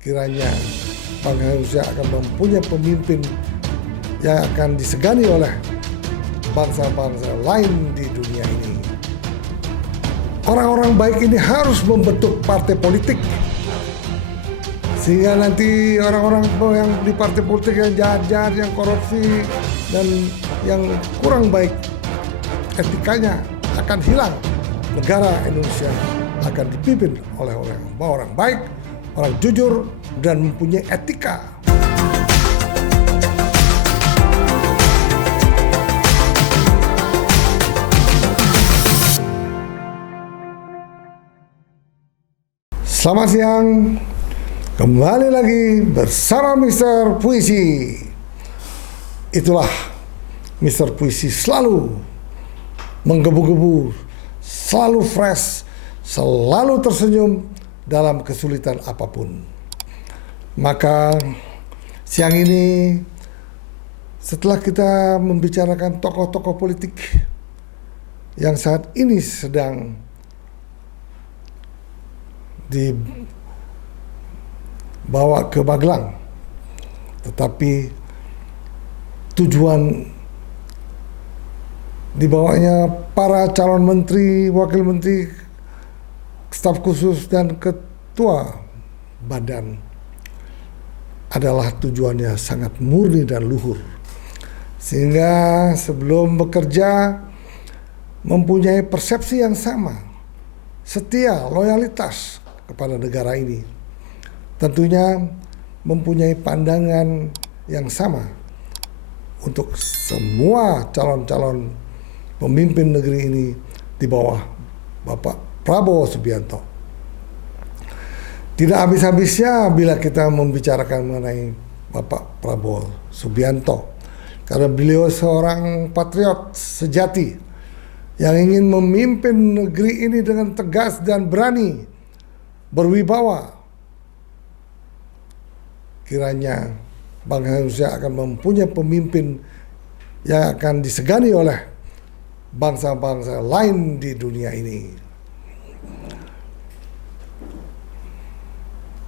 kiranya bangsa Indonesia akan mempunyai pemimpin yang akan disegani oleh bangsa-bangsa lain di dunia ini. Orang-orang baik ini harus membentuk partai politik, sehingga nanti orang-orang yang di partai politik yang jahat-jahat, yang korupsi, dan yang kurang baik etikanya akan hilang. Negara Indonesia akan dipimpin oleh orang baik, orang jujur, dan mempunyai etika. Selamat siang, kembali lagi bersama Mr. Puisi. Itulah Mr. Puisi, selalu menggebu-gebu, selalu fresh, selalu tersenyum dalam kesulitan apapun. Maka siang ini, setelah kita membicarakan tokoh-tokoh politik yang saat ini sedang dibawa ke Magelang, tetapi tujuan dibawanya para calon menteri, wakil menteri, staf khusus, dan ketua badan adalah tujuannya sangat murni dan luhur, sehingga sebelum bekerja mempunyai persepsi yang sama, setia, loyalitas kepada negara ini, tentunya mempunyai pandangan yang sama untuk semua calon-calon pemimpin negeri ini di bawah Bapak Prabowo Subianto. Tidak habis-habisnya bila kita membicarakan mengenai Bapak Prabowo Subianto, karena beliau seorang patriot sejati yang ingin memimpin negeri ini dengan tegas dan berani, berwibawa. Kiranya bangsa Indonesia akan mempunyai pemimpin yang akan disegani oleh bangsa-bangsa lain di dunia ini.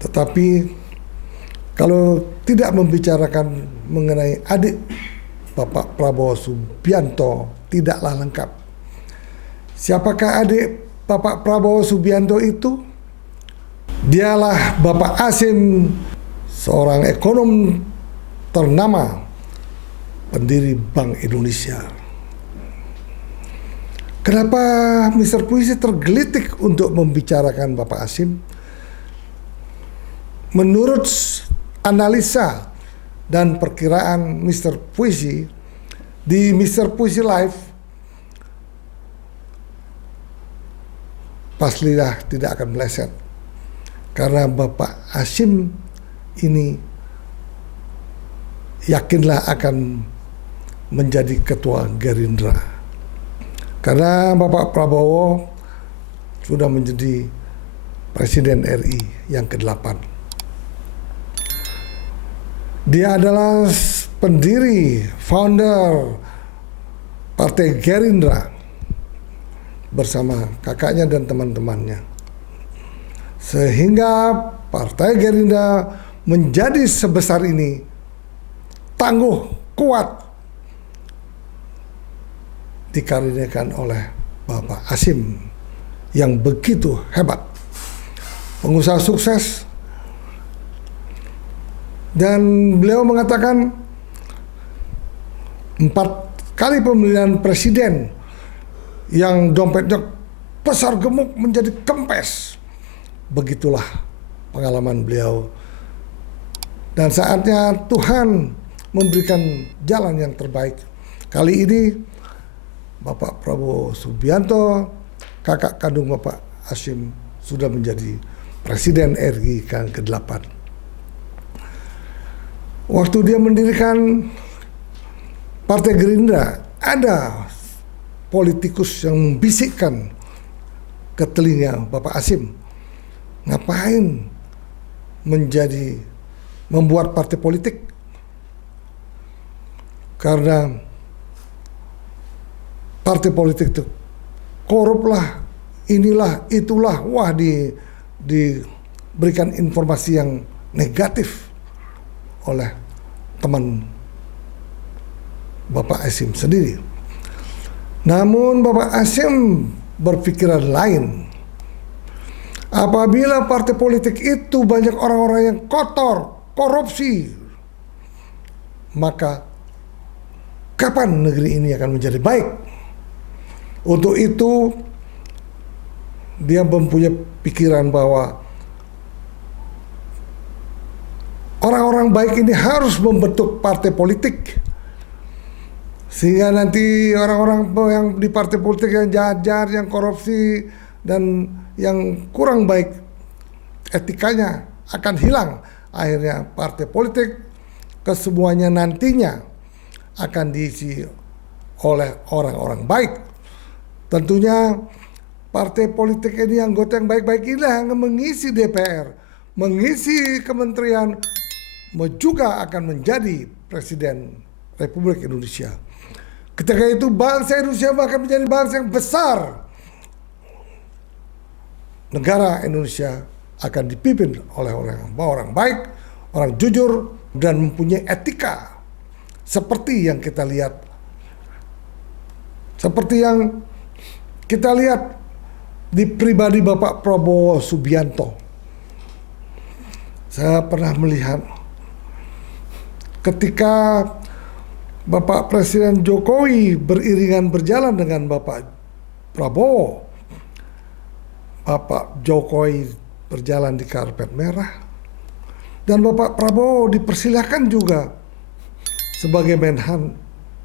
Tetapi kalau tidak membicarakan mengenai adik Bapak Prabowo Subianto, tidaklah lengkap. Siapakah adik Bapak Prabowo Subianto itu? Dialah Bapak Hasyim, seorang ekonom ternama, pendiri Bank Indonesia. Kenapa Mr. Puisi tergelitik untuk membicarakan Bapak Hasyim? Menurut analisa dan perkiraan Mr. Puisi di Mr. Puisi Live, pastilah tidak akan meleset, karena Bapak Hasyim ini yakinlah akan menjadi ketua Gerindra, karena Bapak Prabowo sudah menjadi Presiden RI yang ke-8. Dia adalah pendiri, founder Partai Gerindra bersama kakaknya dan teman-temannya, sehingga Partai Gerindra menjadi sebesar ini, tangguh, kuat, dikaruniakan oleh Bapak Hasyim yang begitu hebat, pengusaha sukses. Dan beliau mengatakan 4 kali pemilihan presiden yang dompetnya besar gemuk menjadi kempes. Begitulah pengalaman beliau. Dan saatnya Tuhan memberikan jalan yang terbaik. Kali ini Bapak Prabowo Subianto, kakak kandung Bapak Hasyim, sudah menjadi Presiden RI yang ke-8. Waktu dia mendirikan Partai Gerindra, ada politikus yang membisikkan ke telinga Bapak Hasyim, ngapain membuat partai politik? Karena partai politik itu korup lah, inilah, itulah. Wah, diberikan informasi yang negatif oleh teman Bapak Hasyim sendiri. Namun Bapak Hasyim berpikiran lain. Apabila partai politik itu banyak orang-orang yang kotor, korupsi, maka kapan negeri ini akan menjadi baik? Untuk itu dia mempunyai pikiran bahwa orang-orang baik ini harus membentuk partai politik, sehingga nanti orang-orang yang di partai politik yang jahat-jahat, yang korupsi, dan yang kurang baik etikanya akan hilang. Akhirnya partai politik kesemuanya nantinya akan diisi oleh orang-orang baik. Tentunya partai politik ini, anggota yang baik-baik inilah yang mengisi DPR, mengisi kementerian, juga akan menjadi Presiden Republik Indonesia. Ketika itu bangsa Indonesia akan menjadi bangsa yang besar. Negara Indonesia akan dipimpin oleh orang baik, orang jujur, dan mempunyai etika. Seperti yang kita lihat. Seperti yang kita lihat di pribadi Bapak Prabowo Subianto. Saya pernah melihat ketika Bapak Presiden Jokowi beriringan berjalan dengan Bapak Prabowo. Bapak Jokowi berjalan di karpet merah, dan Bapak Prabowo dipersilahkan juga sebagai Menhan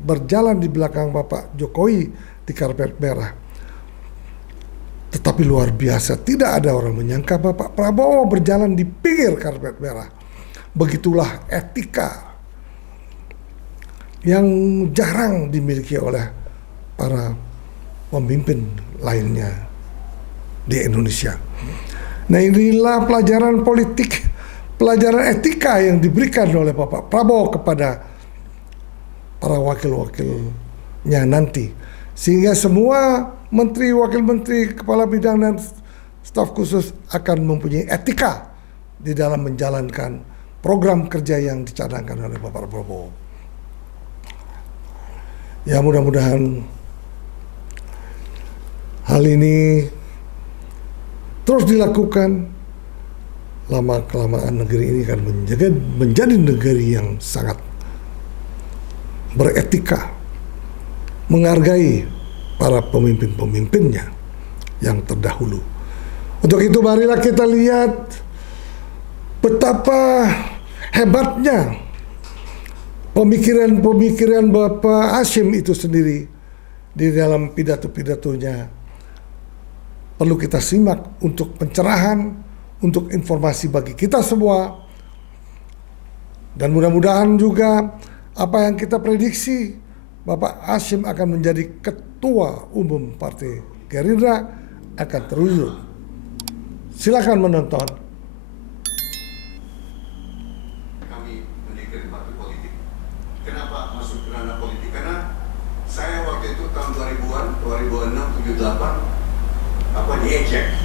berjalan di belakang Bapak Jokowi di karpet merah. Tetapi luar biasa, tidak ada orang menyangka Bapak Prabowo berjalan di pinggir karpet merah. Begitulah etika yang jarang dimiliki oleh para pemimpin lainnya di Indonesia. Nah, inilah pelajaran politik, pelajaran etika yang diberikan oleh Bapak Prabowo kepada para wakil-wakilnya nanti. Sehingga semua menteri, wakil menteri, kepala bidang, dan staf khusus akan mempunyai etika di dalam menjalankan program kerja yang dicadangkan oleh Bapak Prabowo. Ya, mudah-mudahan hal ini terus dilakukan. Lama-kelamaan negeri ini akan menjadi negeri yang sangat beretika, menghargai para pemimpin-pemimpinnya yang terdahulu. Untuk itu marilah kita lihat betapa hebatnya pemikiran-pemikiran Bapak Hasyim itu sendiri di dalam pidato-pidatonya. Perlu kita simak untuk pencerahan, untuk informasi bagi kita semua. Dan mudah-mudahan juga apa yang kita prediksi, Bapak Hasyim akan menjadi Ketua Umum Partai Gerindra akan terwujud. Silakan menonton. Kami mendirikan partai politik. Kenapa masuk ke ranah politik? Karena saya waktu itu tahun 2000-an, 2006, 2008, diejek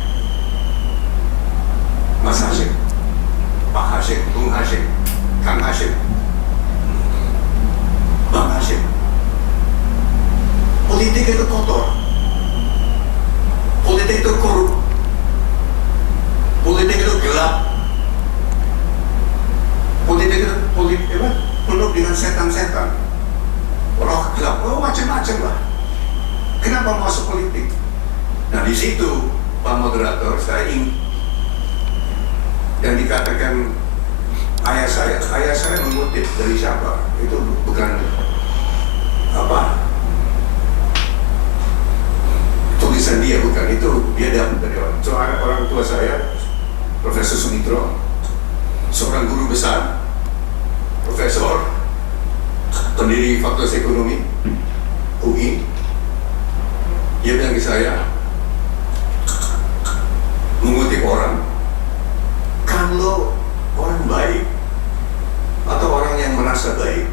Mas Hasyim, Pak Hasyim, Bung Hasyim, Kang Hasyim, Bang Hasyim. Politik itu kotor, politik itu korup, politik itu gelap, politik itu penuh dengan setan-setan, roh gelap, macam-macam lah. Kenapa masuk politik? Nah, di situ Pak Moderator, saya ingin yang dikatakan ayah saya mengutip dari siapa? Itu bukan tulisan dia, bukan, itu dia dapat dari orang tua saya, Profesor Sumitro, seorang guru besar, profesor, pendiri Fakultas Ekonomi UI. Dia bilang ke saya, mengutip orang, kalau orang baik atau orang yang merasa baik,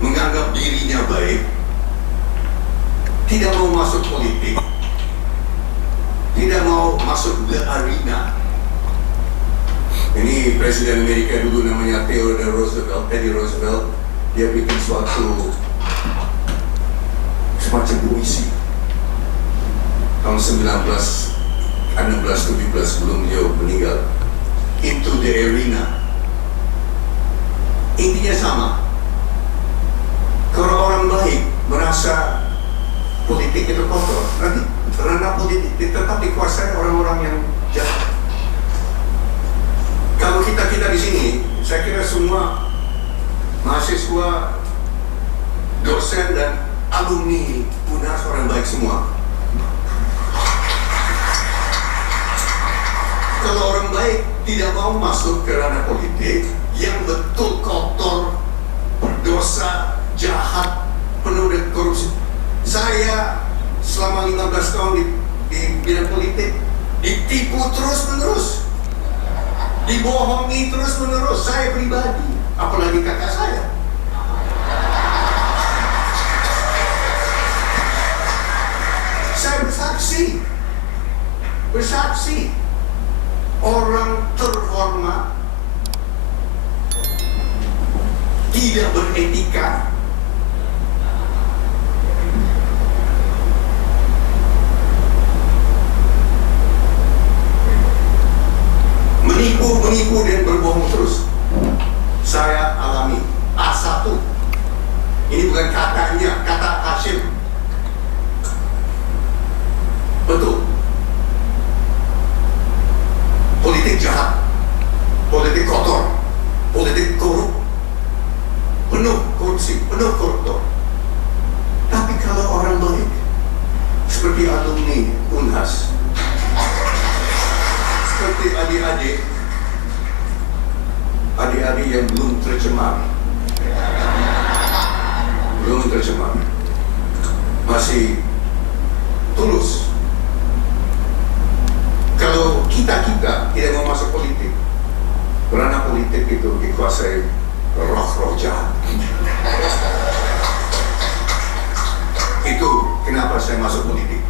menganggap dirinya baik, tidak mau masuk politik, tidak mau masuk ke arena. Ini Ini Presiden Amerika dulu namanya Theodore Roosevelt, Teddy Roosevelt. Dia bikin suatu semacam puisi tahun 1916-17 sebelum dia meninggal. Into the arena. Intinya sama. Kalau orang baik merasa politik itu kotor, nanti ranah politik tetap dikuasai orang-orang yang jahat. Kalau kita di sini, saya kira semua mahasiswa, dosen dan alumni UNAS orang baik semua. Kalau orang baik tidak mau masuk ke ranah politik yang betul kotor, berdosa, jahat, penuh dengan korupsi. Saya selama 15 tahun di bidang politik ditipu terus-menerus, dibohongi terus-menerus. Saya pribadi, apalagi kakak saya. Saya bersaksi, orang terhormat, tidak beretika, menipu dan berbohong terus. Saya alami A1. Ini bukan katanya, kata Hashim. Betul. Politik jahat, politik kotor, politik korup, penuh korupsi, penuh koruptor. Tapi kalau orang baik, seperti alumni UNHAS, seperti adik-adik yang belum tercemar, masih tulus. Kalau kita tidak mau masuk politik, ranah politik itu dikuasai roh-roh jahat. Itu kenapa saya masuk politik.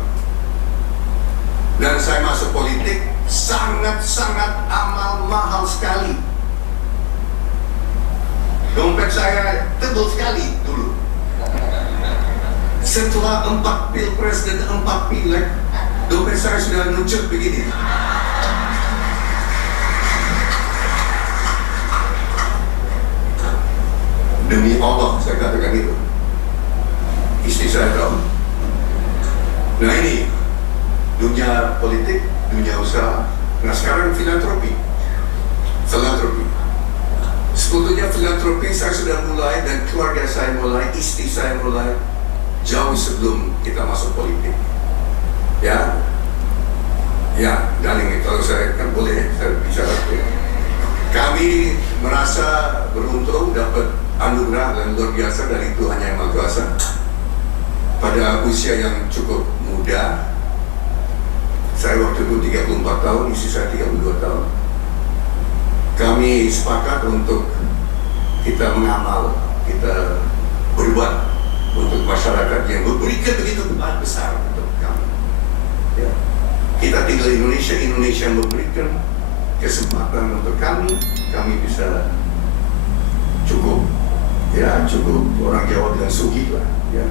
Dan saya masuk politik sangat-sangat amal mahal sekali. Dompet saya tebal sekali dulu. Setelah 4 pilpres dan 4 pileg, dompet saya sudah nuncuk begini. Demi Allah saya katakan itu. Istri saya tahu. Nah ini dunia politik, dunia usaha. Nah sekarang filantropi. Sebetulnya filantropi saya sudah mulai dan keluarga saya mulai, istri saya mulai jauh sebelum kita masuk politik. Ya, darling, kalau saya kan boleh saya bicara. Kami merasa beruntung dapat anugerah dan luar biasa dari Tuhan Yang Maha Kuasa. Pada usia yang cukup muda, saya waktu itu 34 tahun, istri saya 32 tahun. Kami sepakat untuk kita mengamal, kita berbuat untuk masyarakat yang memberikan begitu besar untuk kami. Ya. Kita tinggal di Indonesia memberikan kesempatan untuk kami bisa cukup orang Jawa bilang sugih lah, ya.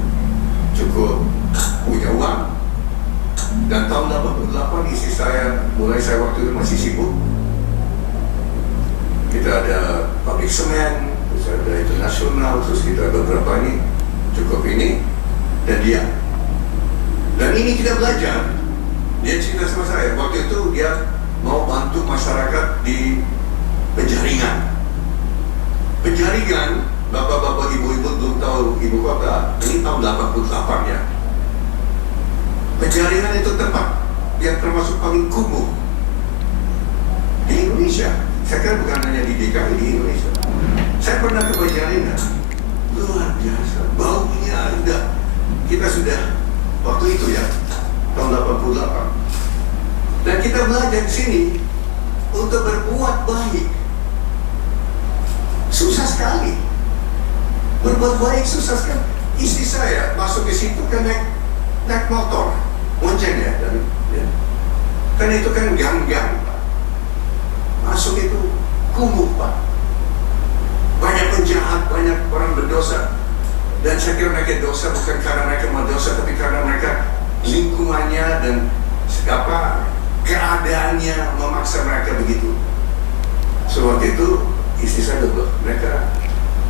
Cukup punya uang. Dan tahun 88 istri saya saya waktu itu masih sibuk. Kita ada pabrik semen, terus ada internasional, terus kita beberapa ini cukup ini dan dia. Dan ini kita belajar. Dia cerita sama saya, waktu itu dia mau bantu masyarakat di Penjaringan. Penjaringan, bapak-bapak, ibu-ibu belum tahu ibu kota, ini tahun 88 ya. Penjaringan itu tempat yang termasuk paling kumuh di Indonesia. Saya kira bukan hanya di DKI, di Indonesia. Saya pernah ke Penjaringan, luar biasa, baunya udah. Kita sudah waktu itu ya, tahun 88. Dan kita belajar di sini untuk berbuat baik. Susah sekali. Berbuat baik susah sekali. Istri saya masuk ke situ kan naik motor, bonceng ya, kan itu kan gang-gang. Masuk itu saya kira mereka dosa bukan karena mereka mau dosa, tapi karena mereka lingkungannya dan keadaannya memaksa mereka begitu. So waktu itu istri saya bilang, mereka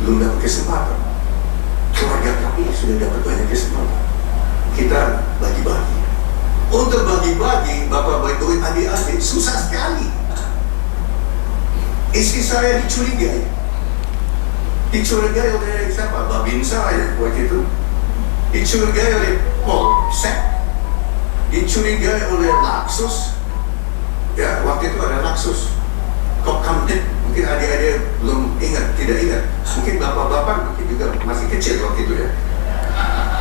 belum dapat kesempatan. Keluarga kami sudah dapat banyak kesempatan. Kita bagi-bagi. Untuk bagi-bagi, bapak ibu adik-adik susah sekali. Istri saya dicurigai. Dicurigai oleh siapa? Babin saya waktu itu. Dicurigai oleh Polsek. Dicurigai oleh Laksus. Ya, waktu itu ada Laksus. Kopkamtib. Mungkin adik-adik belum ingat, tidak ingat. Mungkin bapak-bapak mungkin juga masih kecil waktu itu ya.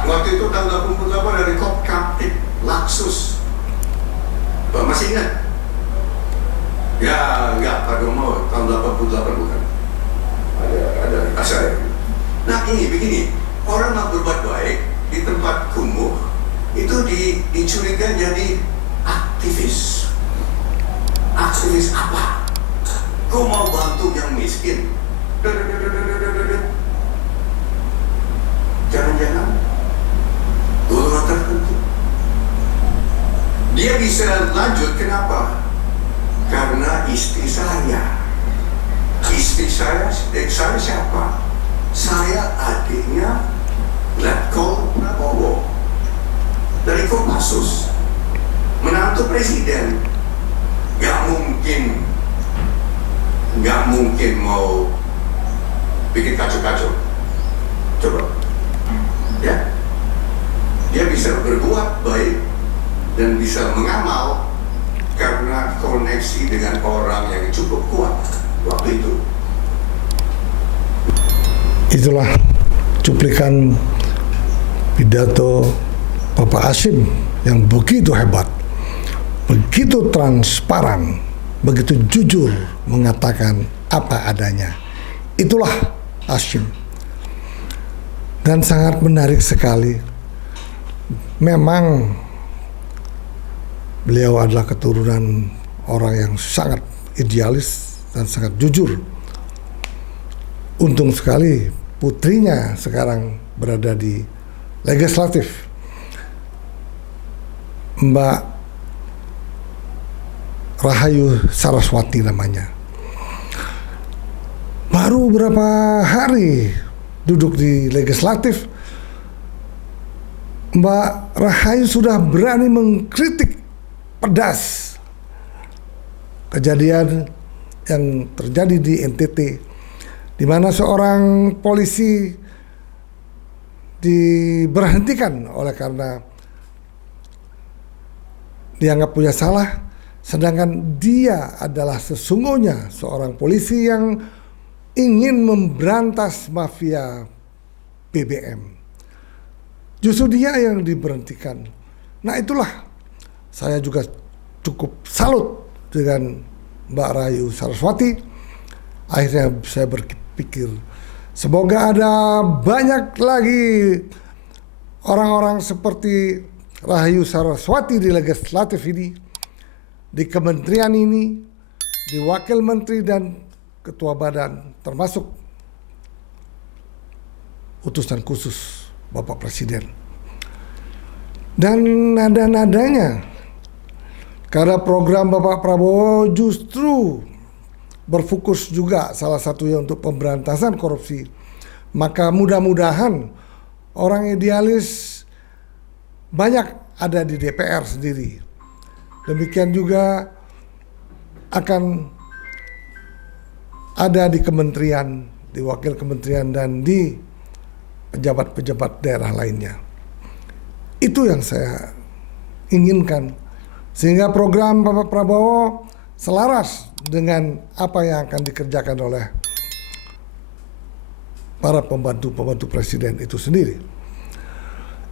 Waktu itu tahun 88 dari Kopkamtib Laksus. Bapak masih ingat? Ya, enggak, Pak Domo tahun 88 bukan. Ada asal. Nah ini begini, orang mau berbuat baik di tempat kumuh itu dicurigai jadi aktivis. Aktivis apa? Kau mau bantu yang miskin? Jangan-jangan golongan tertentu. Dia bisa lanjut, kenapa? Karena istri saya. Istri saya siapa? Saya adiknya Letkol Prabowo dari Kopassus, menantu presiden. Gak mungkin mau bikin kacau-kacau. Coba, ya, dia bisa berbuat baik dan bisa mengamal karena koneksi dengan orang yang cukup kuat waktu itu. Itulah cuplikan pidato Bapak Hasyim yang begitu hebat, begitu transparan, begitu jujur mengatakan apa adanya. Itulah Hasyim. Dan sangat menarik sekali. Memang beliau adalah keturunan orang yang sangat idealis dan sangat jujur. Untung sekali putrinya sekarang berada di legislatif. Mbak Rahayu Saraswati namanya. Baru berapa hari duduk di legislatif, Mbak Rahayu sudah berani mengkritik pedas kejadian yang terjadi di NTT, di mana seorang polisi diberhentikan oleh karena dianggap punya salah, sedangkan dia adalah sesungguhnya seorang polisi yang ingin memberantas mafia BBM. Justru dia yang diberhentikan. Nah itulah, saya juga cukup salut dengan Mbak Rahayu Saraswati. Akhirnya saya berpikir, semoga ada banyak lagi orang-orang seperti Rahayu Saraswati di legislatif ini, di kementerian ini, di wakil menteri dan ketua badan, termasuk utusan khusus Bapak Presiden. Dan nada-nadanya, karena program Bapak Prabowo justru berfokus juga salah satunya untuk pemberantasan korupsi, maka mudah-mudahan orang idealis banyak ada di DPR sendiri. Demikian juga akan ada di kementerian, di wakil kementerian dan di pejabat-pejabat daerah lainnya. Itu yang saya inginkan, sehingga program Bapak Prabowo selaras dengan apa yang akan dikerjakan oleh para pembantu-pembantu presiden itu sendiri.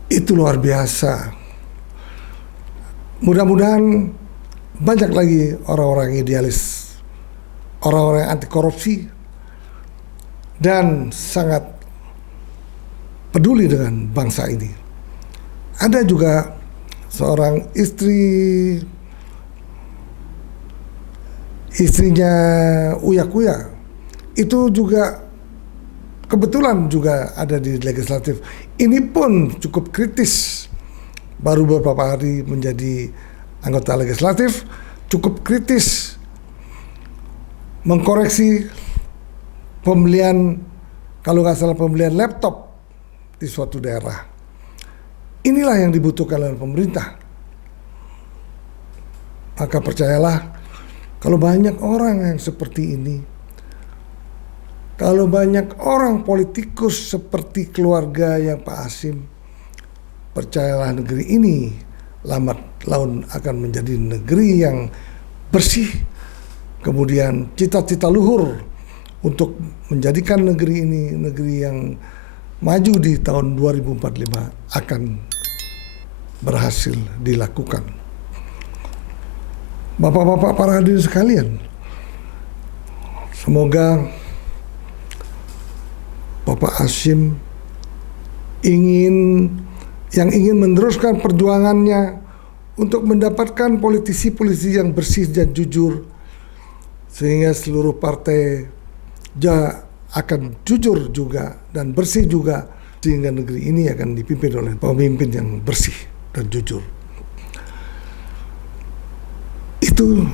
Itu luar biasa. Mudah-mudahan banyak lagi orang-orang idealis, orang-orang yang anti korupsi dan sangat peduli dengan bangsa ini. Ada juga seorang istrinya Uya Kuya, itu juga kebetulan juga ada di legislatif. Ini pun cukup kritis. Baru beberapa hari menjadi anggota legislatif, cukup kritis mengkoreksi pembelian, kalau nggak salah pembelian laptop di suatu daerah. Inilah yang dibutuhkan oleh pemerintah. Maka percayalah, kalau banyak orang yang seperti ini, kalau banyak orang politikus seperti keluarga yang Pak Hasyim, percayalah negeri ini lambat laun akan menjadi negeri yang bersih. Kemudian cita-cita luhur untuk menjadikan negeri ini negeri yang maju di tahun 2045 akan berhasil dilakukan. Bapak-bapak para hadirin sekalian, semoga Bapak Hasyim ingin meneruskan perjuangannya untuk mendapatkan politisi-politisi yang bersih dan jujur, sehingga seluruh partai akan jujur juga dan bersih juga, sehingga negeri ini akan dipimpin oleh pemimpin yang bersih dan jujur. Itu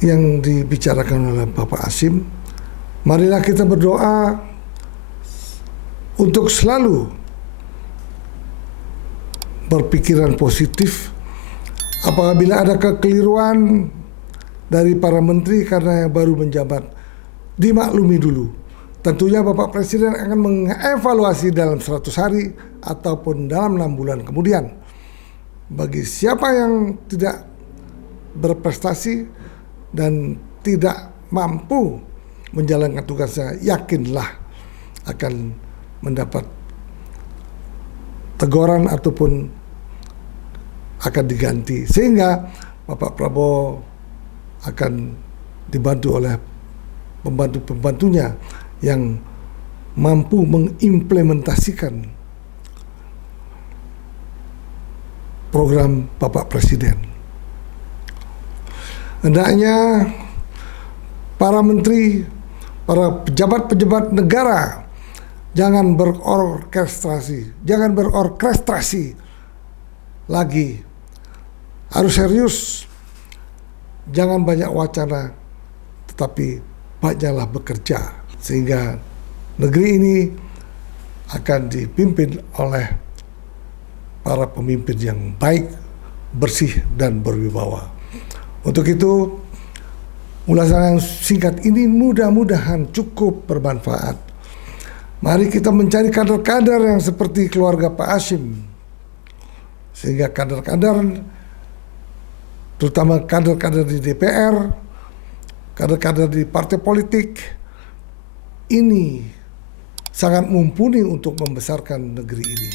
yang dibicarakan oleh Bapak Hasyim. Marilah kita berdoa untuk selalu berpikiran positif. Apabila ada kekeliruan dari para menteri karena baru menjabat, dimaklumi dulu. Tentunya Bapak Presiden akan mengevaluasi dalam 100 hari ataupun dalam 6 bulan kemudian. Bagi siapa yang tidak berprestasi dan tidak mampu menjalankan tugasnya, yakinlah akan mendapat teguran ataupun akan diganti, sehingga Bapak Prabowo akan dibantu oleh pembantu-pembantunya yang mampu mengimplementasikan program Bapak Presiden. Hendaknya para menteri, para pejabat-pejabat negara jangan berorkestrasi lagi. Harus serius. Jangan banyak wacana, tetapi banyaklah bekerja, sehingga negeri ini akan dipimpin oleh para pemimpin yang baik, bersih, dan berwibawa. Untuk itu, ulasan yang singkat ini mudah-mudahan cukup bermanfaat. Mari kita mencari kader-kader yang seperti keluarga Pak Hasyim, sehingga kader-kader, terutama kader-kader di DPR, kader-kader di partai politik, ini sangat mumpuni untuk membesarkan negeri ini.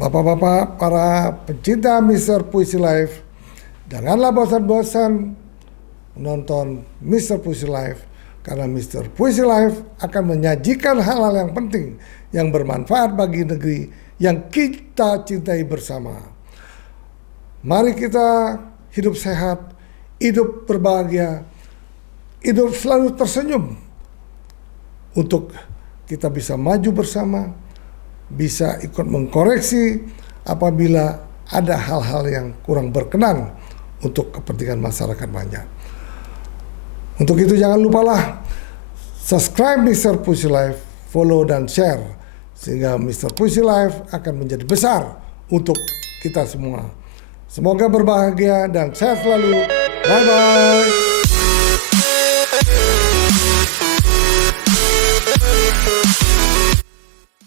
Bapak-bapak, para pencinta Mr. Puisi Live, janganlah bosan-bosan menonton Mr. Puisi Live, karena Mr. Puisi Live akan menyajikan hal-hal yang penting, yang bermanfaat bagi negeri yang kita cintai bersama. Mari kita hidup sehat, hidup berbahagia, hidup selalu tersenyum, untuk kita bisa maju bersama, bisa ikut mengkoreksi apabila ada hal-hal yang kurang berkenan untuk kepentingan masyarakat banyak. Untuk itu jangan lupalah subscribe Mr. Puisi Live, follow dan share, sehingga Mr. Puisi Live akan menjadi besar untuk kita semua. Semoga berbahagia dan sehat selalu. Bye-bye.